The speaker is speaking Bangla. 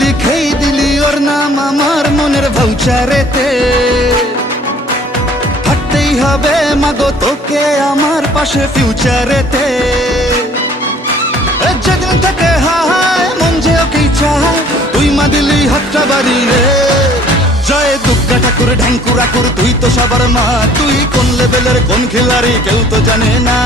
লিখেই দিলি ওর নাম আমার মনের ভাউচারেতে। থাকতেই হবে মাগো তোকে আমার পাশে ফিউচারেতে। যেদিন থেকে হায় মন যে ওকেই চায়, তুই মা দিলি হাতটা বাড়িয়ে। জয় দুর্গা ঠাকুর ঢ্যাঙ্কুরা কুর, তুই তো সবার মা। তুই কোন লেভেলের কোন খিলাড়ি কেউ তো জানে না।